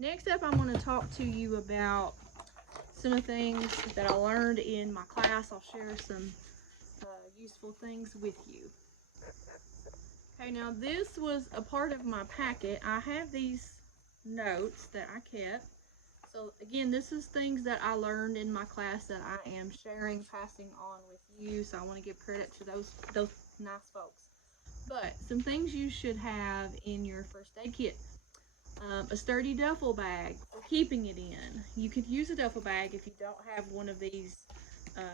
Next up, I'm going to talk to you about some of the things that I learned in my class. I'll share some useful things with you. Okay, now this was a part of my packet. I have these notes that I kept. So again, this is things that I learned in my class that I am sharing, passing on with you. So I want to give credit to those nice folks. But some things you should have in your first aid kit. A sturdy duffel bag for keeping it in. You could use a duffel bag if you don't have one of these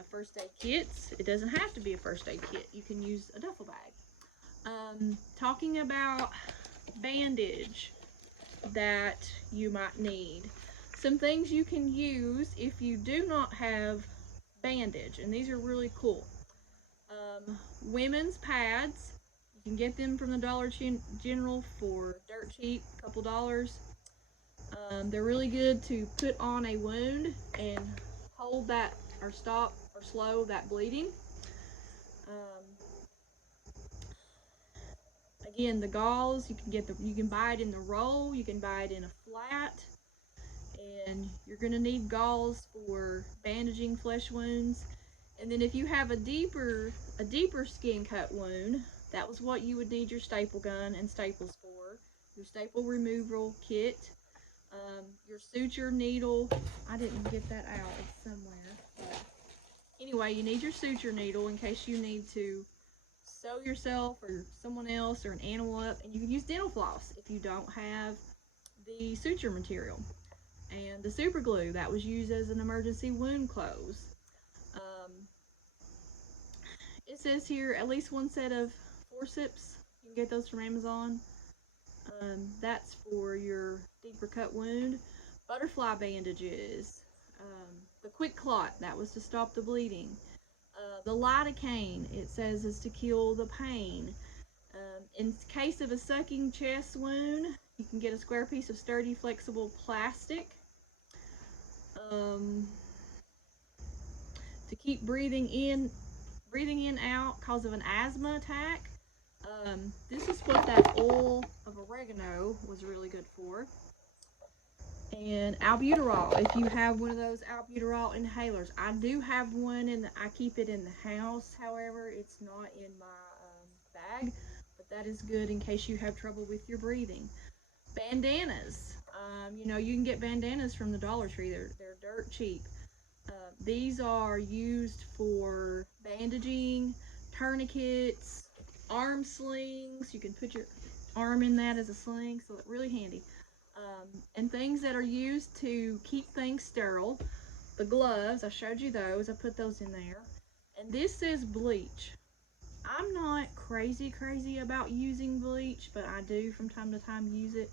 first aid kits. It doesn't have to be a first aid kit. You can use a duffel bag. Talking about bandage that you might need. Some things you can use if you do not have bandage, and these are really cool. Women's pads. You can get them from the Dollar General for dirt cheap, a couple dollars. They're really good to put on a wound and hold that or stop or slow that bleeding. Again, the gauze, you can buy it in the roll, you can buy it in a flat, and you're going to need gauze for bandaging flesh wounds. And then if you have a deeper skin cut wound, that was what you would need your staple gun and staples for. Your staple removal kit, your suture needle. I didn't get that out, it's somewhere. But anyway, you need your suture needle in case you need to sew yourself or someone else or an animal up. And you can use dental floss if you don't have the suture material. And the super glue that was used as an emergency wound close. It says here at least one set of forceps. You can get those from Amazon. That's for your deeper cut wound. Butterfly bandages. The quick clot, that was to stop the bleeding. The lidocaine, it says, is to kill the pain. In case of a sucking chest wound, you can get a square piece of sturdy, flexible plastic. To keep breathing in out cause of an asthma attack. This is what that oil of oregano was really good for. And albuterol, if you have one of those albuterol inhalers. I do have one, and I keep it in the house. However, it's not in my bag, but that is good in case you have trouble with your breathing. Bandanas. You can get bandanas from the Dollar Tree. They're dirt cheap. These are used for bandaging, tourniquets, arm slings. You can put your arm in that as a sling, so it's really handy. And things that are used to keep things sterile. The gloves, I showed you those. I put those in there. And this says bleach. I'm not crazy about using bleach, but I do from time to time use it.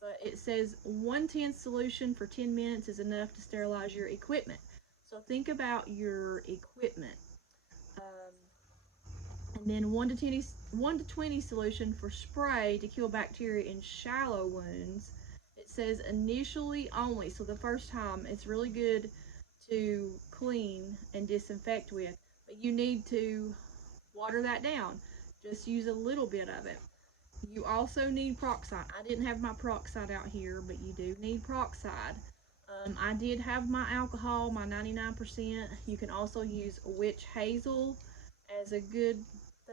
But it says 1/10 solution for 10 minutes is enough to sterilize your equipment. So think about your equipment. And then 1 to 20 solution for spray to kill bacteria in shallow wounds. It says initially only, so the first time it's really good to clean and disinfect with, but you need to water that down. Just use a little bit of it. You also need peroxide. I didn't have my peroxide out here, but you do need peroxide. I did have my alcohol, my 99%. You can also use witch hazel as a good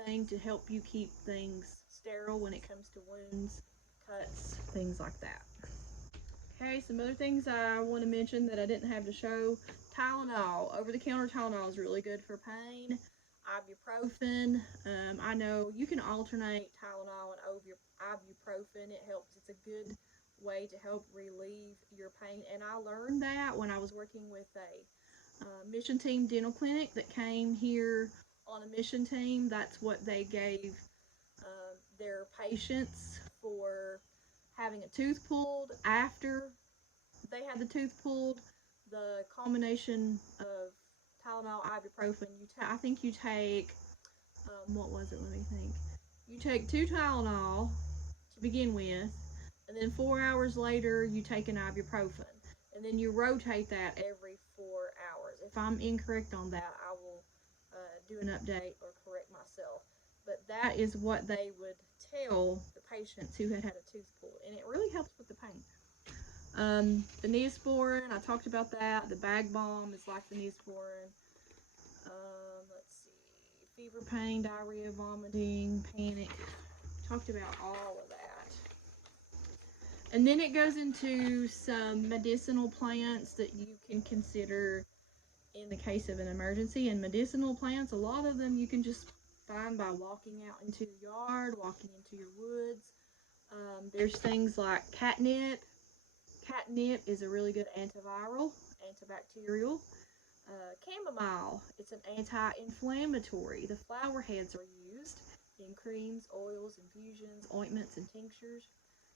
thing to help you keep things sterile when it comes to wounds, cuts, things like that. Okay, some other things I want to mention that I didn't have to show. Tylenol. Over-the-counter Tylenol is really good for pain. Ibuprofen. I know you can alternate Tylenol and ibuprofen. It helps. It's a good way to help relieve your pain. And I learned that when I was working with a mission team dental clinic that came here on a mission team. That's what they gave their patients for having a tooth pulled. After they had the tooth pulled, the combination of Tylenol, ibuprofen, I think you take, what was it, let me think. You take 2 Tylenol to begin with, and then 4 hours later you take an ibuprofen, and then you rotate that every 4 hours. If I'm incorrect on that, I will do an update or correct myself. But that is what they would tell the patients who had a tooth pulled, and it really helps with the pain. The Neosporin, I talked about that. The bag balm is like the Neosporin. Let's see. Fever, pain, diarrhea, vomiting, panic. Talked about all of that. And then it goes into some medicinal plants that you can consider in the case of an emergency. And medicinal plants, a lot of them you can just find by walking out into your yard, walking into your woods. There's things like catnip. Catnip is a really good antiviral, antibacterial. Chamomile, it's an anti-inflammatory. The flower heads are used in creams, oils, infusions, ointments, and tinctures.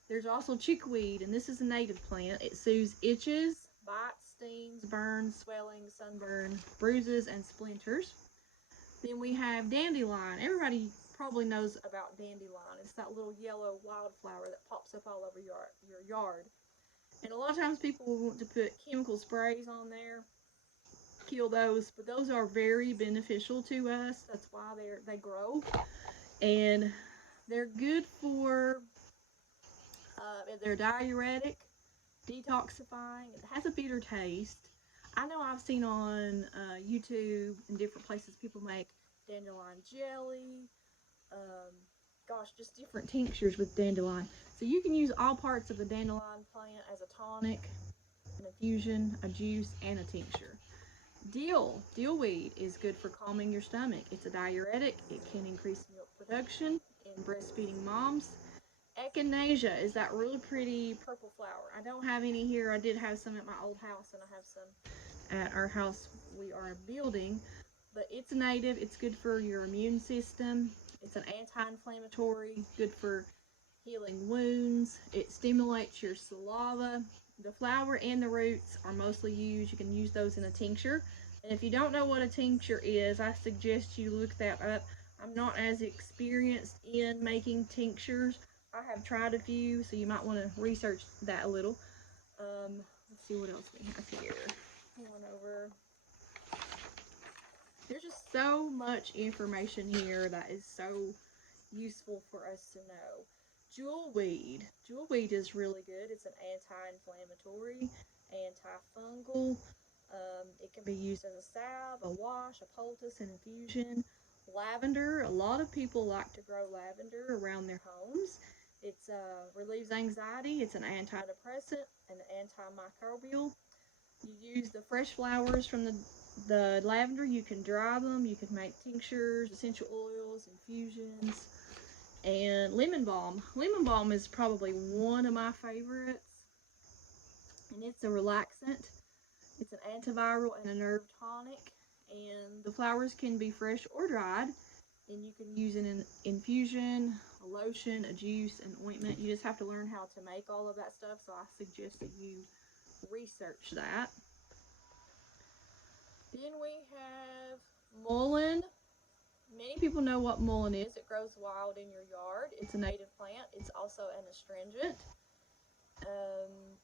There's also chickweed, and this is a native plant. It soothes itches, bites, stings, burns, swelling, sunburn, bruises, and splinters. Then we have dandelion. Everybody probably knows about dandelion. It's that little yellow wildflower that pops up all over your yard. And a lot of times people will want to put chemical sprays on there, kill those, but those are very beneficial to us. That's why they grow. And they're good for, they're diuretic, detoxifying. It has a bitter taste. I know I've seen on YouTube and different places people make dandelion jelly. Just different tinctures with dandelion. So you can use all parts of the dandelion plant as a tonic, an infusion, a juice, and a tincture. Dillweed is good for calming your stomach. It's a diuretic. It can increase milk production in breastfeeding moms. Echinacea is that really pretty purple flower. I don't have any here. I did have some at my old house, and I have some at our house we are building. But it's native. It's good for your immune system. It's an anti-inflammatory, good for healing wounds. It stimulates your saliva. The flower and the roots are mostly used. You can use those in a tincture. And if you don't know what a tincture is, I suggest you look that up. I'm not as experienced in making tinctures. I have tried a few, so you might want to research that a little. Let's see what else we have here. Going over. There's just so much information here that is so useful for us to know. Jewelweed. Jewelweed is really good. It's an anti-inflammatory, antifungal. It can be used as a salve, a wash, a poultice, an infusion. Lavender. A lot of people like to grow lavender around their homes. It relieves anxiety. It's an antidepressant and antimicrobial. You use the fresh flowers from the lavender. You can dry them. You can make tinctures, essential oils, infusions. And lemon balm. Lemon balm is probably one of my favorites. And it's a relaxant. It's an antiviral and a nerve tonic. And the flowers can be fresh or dried. And you can use it in an infusion, a lotion, a juice, an ointment. You just have to learn how to make all of that stuff. So I suggest that you research that. Then we have mullein. Many people know what mullein is. It grows wild in your yard. It's a native plant. It's also an astringent.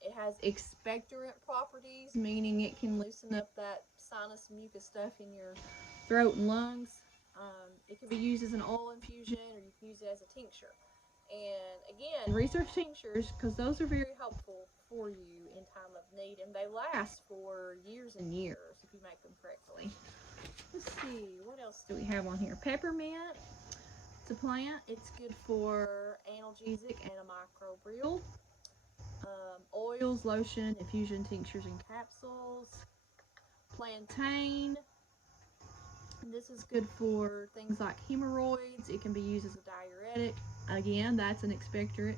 It has expectorant properties, meaning it can loosen up that sinus mucus stuff in your throat and lungs. It can be used as an oil infusion, or you can use it as a tincture. And again, research tinctures, because those are very helpful for you in time of need, and they last for years and years if you make them correctly. Let's see, what else do we have on here? Peppermint. It's a plant. It's good for analgesic and antimicrobial. Oils, lotion, infusion, tinctures, and capsules. Plantain. This is good for things like hemorrhoids. It can be used as a diuretic. Again, that's an expectorant.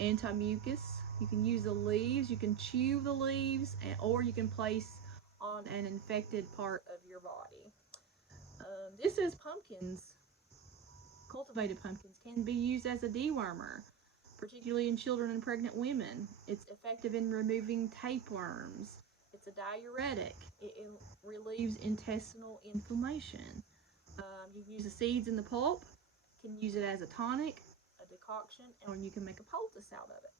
Anti-mucus. You can use the leaves. You can chew the leaves, or you can place on an infected part of your body. This is pumpkins. Cultivated pumpkins can be used as a dewormer, particularly in children and pregnant women. It's effective in removing tapeworms. It's a diuretic. It relieves intestinal inflammation. You can use the seeds and the pulp. You can use it as a tonic, a decoction, or you can make a poultice out of it.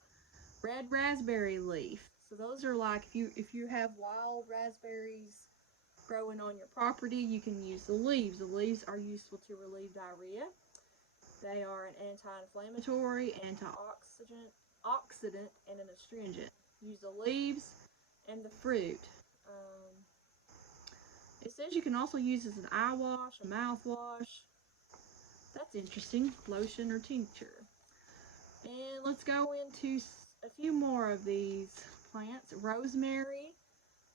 Red raspberry leaf. So those are like if you have wild raspberries growing on your property, you can use the leaves. The leaves are useful to relieve diarrhea. They are an anti-inflammatory, antioxidant, and an astringent. use the leaves and the fruit. It says you can also use as an eye wash, a mouthwash. That's interesting. Lotion or tincture. And let's go into a few more of these plants. Rosemary.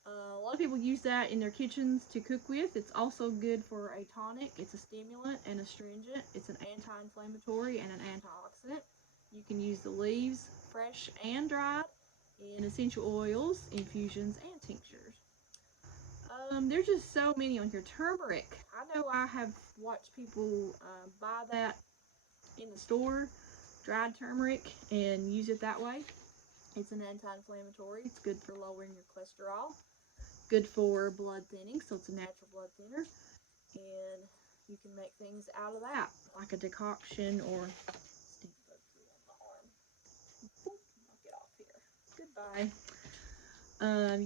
A lot of people use that in their kitchens to cook with. It's also good for a tonic. It's a stimulant and astringent. It's an anti-inflammatory and an antioxidant. You can use the leaves, fresh and dried, in essential oils, infusions, and tinctures. There's just so many on here. Turmeric. I know I have watched people buy that in the store, dried turmeric, and use it that way. It's an anti-inflammatory. It's good for lowering your cholesterol. Good for blood thinning, so it's a natural blood thinner. And you can make things out of that, like a decoction or stink bug on my arm. Knock it off here. Goodbye.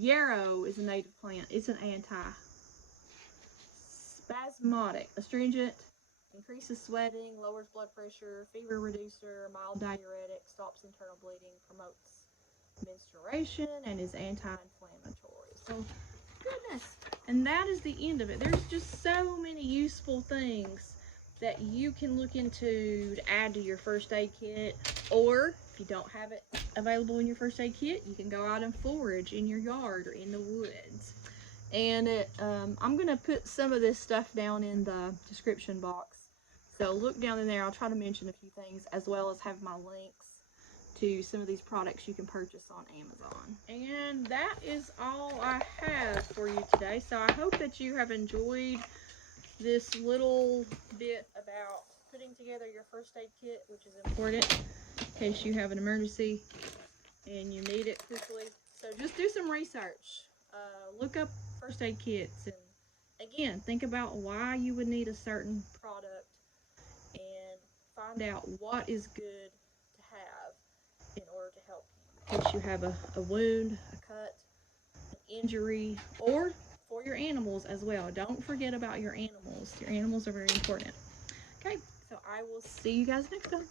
Yarrow is a native plant. It's an anti-spasmodic, astringent, increases sweating, lowers blood pressure, fever reducer, mild diuretic, stops internal bleeding, promotes menstruation, and is anti-inflammatory. So, goodness. And that is the end of it. There's just so many useful things that you can look into to add to your first aid kit, or if you don't have it available in your first aid kit, you can go out and forage in your yard or in the woods. And I'm going to put some of this stuff down in the description box. So look down in there. I'll try to mention a few things, as well as have my links to some of these products you can purchase on Amazon. And that is all I have for you today. So I hope that you have enjoyed this little bit about putting together your first aid kit, which is important in case you have an emergency and you need it quickly. So just do some research. Look up first aid kits, and again, think about why you would need a certain product and find out what is good to have in order to help you. In case you have a wound, a cut, an injury, or for your animals as well. Don't forget about your animals. Your animals are very important. Okay, so I will see you guys next time.